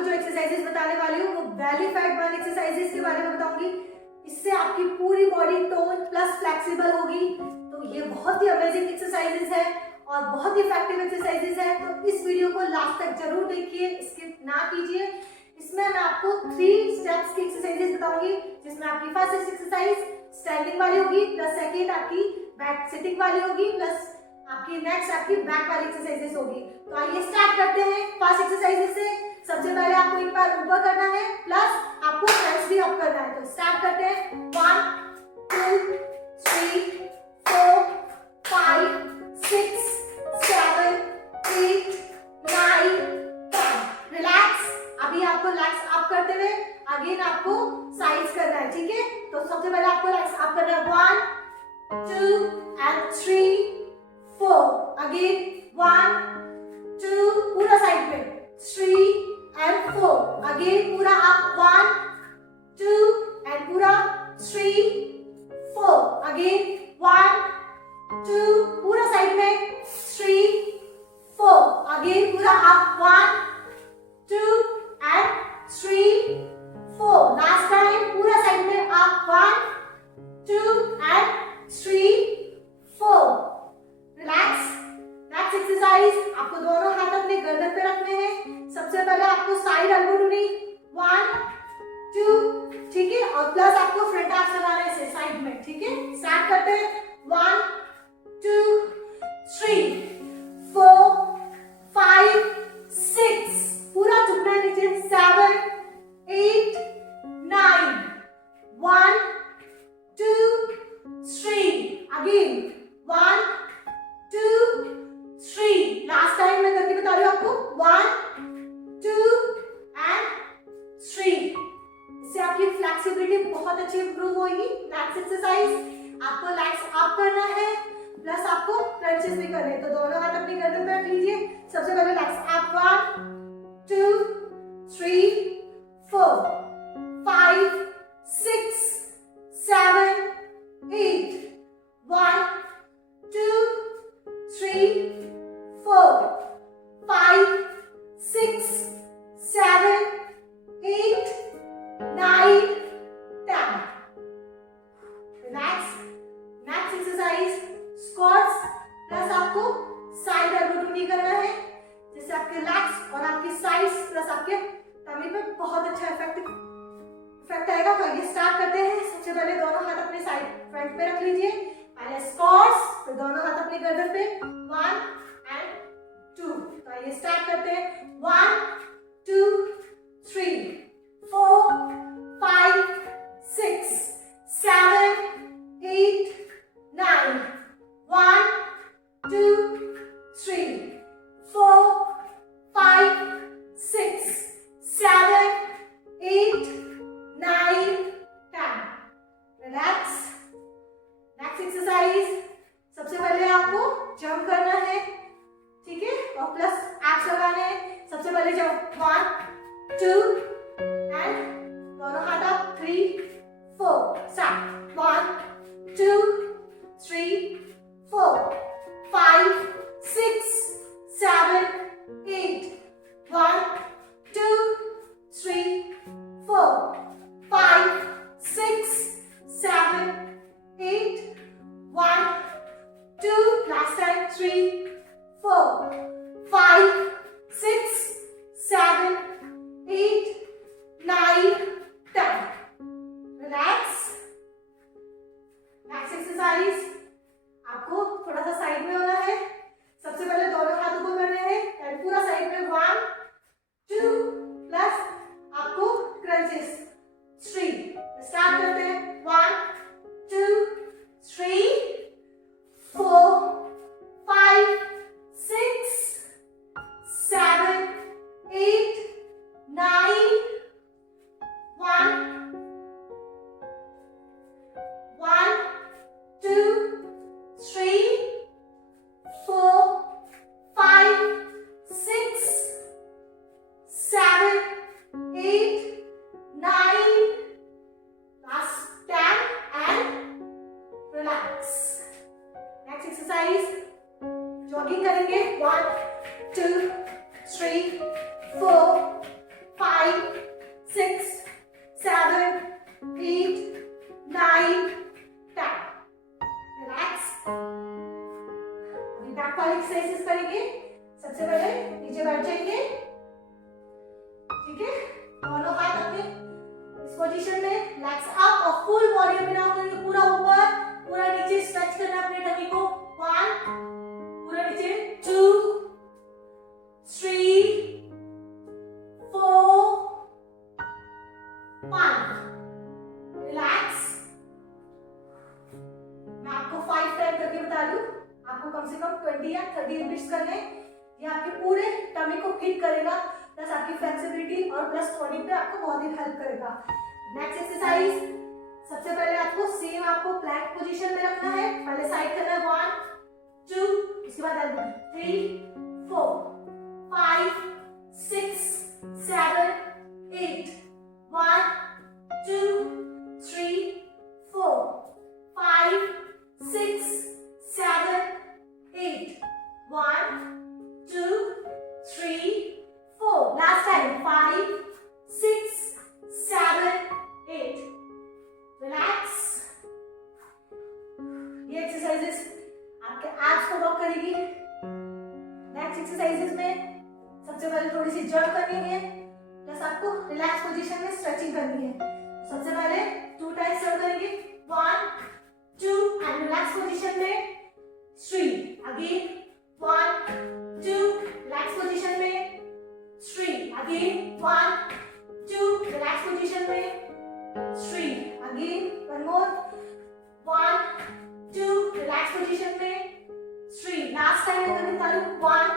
आपको जो एक्सरसाइजेस बताने वाली हूँ वो बेली फैट बर्न एक्सरसाइजेस के बारे में बताऊंगी। इससे आपकी पूरी बॉडी टोन प्लस फ्लेक्सिबल होगी। तो ये बहुत ही अमेजिंग एक्सरसाइजेस है और बहुत ही इफेक्टिव एक्सरसाइजेस है। तो इस वीडियो को लास्ट तक जरूर देखिए, स्किप ना कीजिए। इसमें मैं आपको 3 स्टेप्स की एक्सरसाइजेस बताऊंगी, जिसमें आपकी फर्स्ट एक्सरसाइज स्टैंडिंग वाली होगी, प्लस सेकंड आपकी बैक सिटिंग वाली होगी, प्लस आपकी नेक्स्ट आपकी बैक वाली एक्सरसाइजेस होगी। तो आइए स्टार्ट करते हैं फर्स्ट एक्सरसाइजेस से। सबसे पहले आपको एक बार ऊपर करना है, प्लस आपको फ्रेंड्स भी अप करना है। तो स्टार्ट करते हैं। 1 2 3 4 5 6 7 8 9 10। रिलैक्स। अभी आपको लेग्स अप करते हुए अगेन आपको साइड्स करना है, ठीक है। तो सबसे पहले आपको लेग्स अप करना है। 1 2 and 3 4। अगेन 1 2 पूरा साइड में 3 and 4। अगेन पूरा अप 1 2 and पूरा 3 4। अगेन 1 2 पूरा साइड में 3 4। अगेन पूरा अप 1 2 and 3 4। लास्ट टाइम पूरा साइड में up 1 2 and 3 4। Relax. Next exercise, आपको दोनों हाथ अपने गर्दन पे रखने हैं। सबसे पहले आपको साइड एल्बो टू नी 1 2, ठीक है, और प्लस आपको फ्रंट आर्च लगाना है ऐसे साइड में, ठीक है। स्टार्ट करते हैं। 1 2 3 4 5 6 पूरा झुकना है नीचे। 7 8 9 1 2 3। अगेन 1 2 3। लास्ट टाइम मैं करके बता रही हूँ आपको। 1 2 and 3। इससे आपकी फ्लेक्सिबिलिटी बहुत अच्छी इंप्रूव होगी। नेक्स्ट एक्सरसाइज, आपको लेग्स अप करना है, प्लस आपको क्रंचेस भी करने हैं। तो दोनों हाथ अपनी गर्दन पे रख लीजिए। सबसे पहले legs up 1 2 3 4 5 6 7 8 1 2 3 4 5 6 7 8 9 10। Relax. Next exercise squats, plus आपको साइड एल्बो टू नी करना है, जिससे आपके लेग्स और आपकी साइड्स प्लस आपके टमी पे बहुत अच्छा इफेक्ट आएगा। तो आइए स्टार्ट करते हैं। सबसे पहले दोनों हाथ अपने साइड फ्रंट पे रख लीजिए। पहले स्क्वाट्स, फिर दोनों हाथ अपनी गर्दन पे 1 and 2। तो आइए स्टार्ट करते हैं। 1 2 3 4 5 6 7 8 9 1 2 3 4 5 6 7 8 9 10। रिलैक्स। नेक्स्ट एक्सरसाइज, सबसे पहले आपको जंप करना है, ठीक है, और प्लस एब्स लगाने हैं। सबसे पहले जंप 1 2 and दोनों हाथ आप 3 4। Start. 1 2 3 4 5 6 7 8 1 2 3 4 5 6 7 8 1 2। Last time 3 4 5 6 7 8 9 10। Relax. Next exercise, आपको थोड़ा सा साइड में होना है। सबसे पहले दोनों हाथों को करने हैं एंड पूरा साइड में 1 2 प्लस आपको क्रंचेस 3। स्टार्ट करते हैं। 1 2 3 4 5 6 7 8 9 1 1 2 3 4 5 6 7 8 9 last 10 and relax। Next exercise jogging करेंगे। 1 2 3 4 5 बैठ जाएंगे, ठीक है। दोनों हाथ अपने इस पोजीशन में, लेग्स अप और फुल बॉडी अप डाउन करेंगे, पूरा ऊपर पूरा नीचे स्ट्रेच करना अपने टमी को। 1, पूरा नीचे, 2, 3, 4, 5, रिलैक्स। मैं आपको 5 टाइम करके बता दूं, आपको कम से कम 20 या 30 रिपीट्स करने। ये आपके पूरे टमी को फिट करेगा, प्लस आपकी फ्लेक्सिबिलिटी और प्लस बॉडी पे आपको बहुत ही हेल्प करेगा। नेक्स्ट एक्सरसाइज, सबसे पहले आपको सेम आपको प्लैंक पोजीशन में रखना है। पहले साइड करना है 1, 2, इसके बाद एल्बो, 3, 4, 5, 6, 7, 8, 1, 2, 3, 4, 5, 6, 7, 8, 1, 2, 3, 4, लास्ट टाइम, 5, 6, 7, 8, रिलैक्स। ये एक्सरसाइजेस आपके एब्स को वर्क करेगी। नेक्स्ट एक्सरसाइजेस में सबसे पहले थोड़ी सी जंप करनी है, प्लस आपको रिलैक्स पोजीशन में स्ट्रेचिंग करनी है। सबसे पहले 2 टाइम्स जंप करेंगे, 1, 2 एंड रिलैक्स पोजीशन में 3, अगेन 1, 2, रिलैक्स पोजीशन में 3, अगेन 1, 2, रिलैक्स पोजीशन में 3, again one more, 1, 2, relax position में 3, लास्ट टाइम मैं करने वाली हूँ, 1,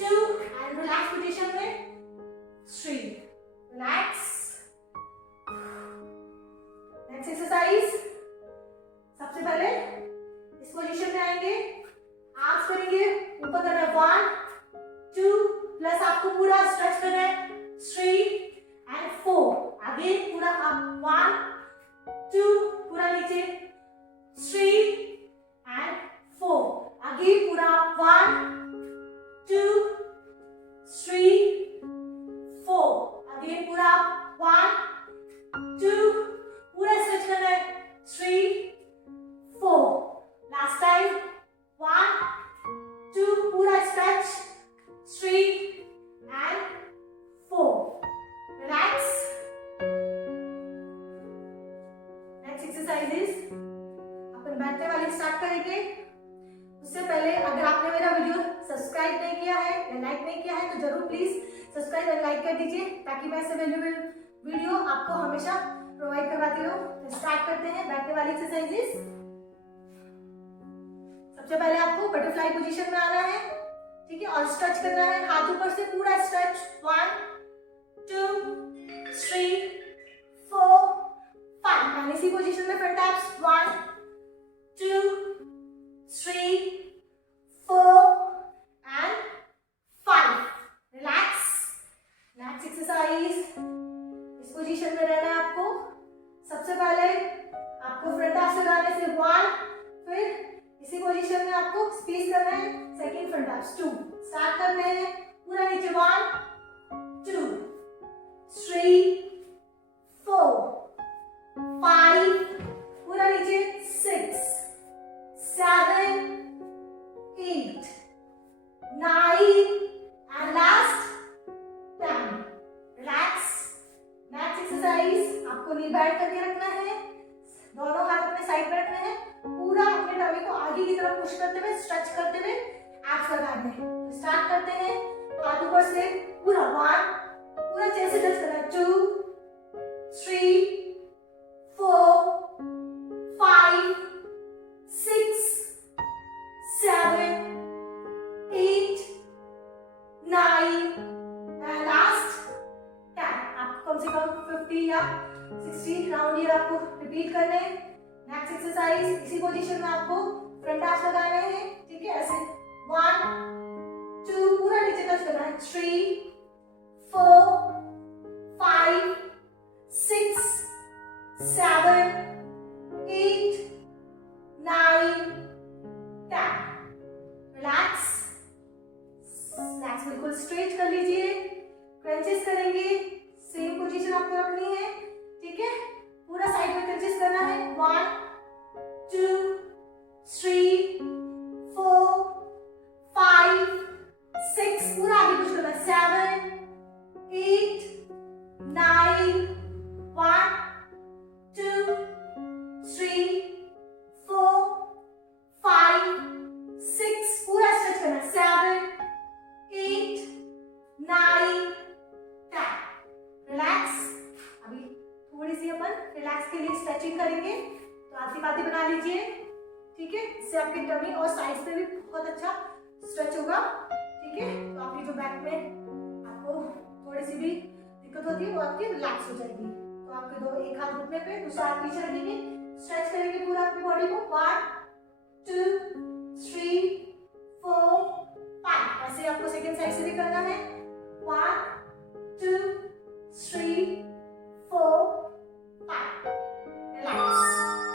2 एंड रिलैक्स पोजीशन में 3, रिलैक्स। नेक्स्ट एक्सरसाइज, सबसे पहले इस पोजीशन में आएंगे, आर्म्स करेंगे, ऊपर करना है 1, 2, प्लस आपको पूरा स्ट्रेच करना है 3 एंड 4, अगेन पूरा अप 1, 2, पूरा नीचे 3 एंड 4, अगेन पूरा अप 1, 2, 3, 4, अगेन पूरा अप 1, 2, पूरा स्ट्रेच करना है 3, 4, लास्ट टाइम 1, 2, पूरा stretch 3 and 4, relax. Next exercises अपन बैठने वाली स्टार्ट करेंगे। उससे पहले अगर आपने मेरा वीडियो सब्सक्राइब नहीं किया है या लाइक नहीं किया है तो जरूर प्लीज सब्सक्राइब और लाइक कर दीजिए, ताकि मैं ऐसे वैल्यूएबल वीडियो आपको हमेशा प्रोवाइड करवाती रहूं। स्टार्ट करते हैं बैठने वाली एक्सरसाइजेस। सबसे पहले आपको बटरफ्लाई पोजीशन में आना है, ठीक है, और स्ट्रेच करना है, हाथ ऊपर से पूरा स्ट्रेच, 1, 2, 3, 4, 5, एंड इसी पोजीशन में front abs, 1, 2, 3, 4 and 5, relax. Next exercise, इस पोजीशन में रहना है आपको। सबसे पहले आपको फ्रंट एब्स लगाने से 1, फिर इसी पोजीशन में आपको स्क्वीज करना है, सेकंड फ्रंट एब्स 2, स्टार्ट करते हैं, पूरा नीचे 1, 2, 3, 4, 5, पूरा नीचे 6, 7, 8, 9 and last 10, relax. Next exercise, आपको नी बेंड करके रखना है, दोनों हाथ अपने साइड पे रखने हैं, पूरा अपने टमी को आगे की तरफ पुश करते हुए, स्ट्रेच करते हुए एब्स लगाने हैं। स्टार्ट करते हैं, हाथ ऊपर से पूरा 1, पूरा चेस्ट से टच करना है, 2, 3, 4, 5, 6, 7, 8, 9 एंड लास्ट 10। आपको कम से कम 50 या 60 राउंड ये आपको रिपीट करने हैं। नेक्स्ट एक्सरसाइज, इसी पोजीशन में आपको फ्रंट एब्स लगाने हैं, ठीक है, ऐसे 1, 2, पूरा नीचे टच करना है, 3, 4, 5, 6, 7, 8, 9, 10, रिलैक्स। बिल्कुल स्ट्रेच कर लीजिए, क्रंचेस करेंगे, सेम पोजीशन आपको रखनी है, ठीक है, पूरा साइड में क्रंचेस करना है, 1, 2, 3, 4, 5, 6, पूरा आगे पुश करना है, 8, 9, 1, 2, 3, 4, 5, 6, पूरा स्ट्रेच करना, 7, 8, 9, 10. रिलैक्स. अभी थोड़ी सी अपन रिलैक्स के लिए स्ट्रेचिंग करेंगे, तो आधी बातें बना लीजिए, ठीक है. इससे आपके टमी और साइड्स पे भी बहुत अच्छा स्ट्रेच होगा, ठीक है. तो आपकी जो बैक में आपको थोड़ी सी भी दिक्कत होती है वो आपकी रिलैक्स हो जाएगी. तो आपके दो, एक हाथ घुटने पे, दूसरा हाथ पीछे रखेंगे, स्ट्रेच करेंगे पूरा अपनी बॉडी को. 1, 2, 3, 4, 5. ऐसे आपको सेकंड साइड से भी करना है. 1,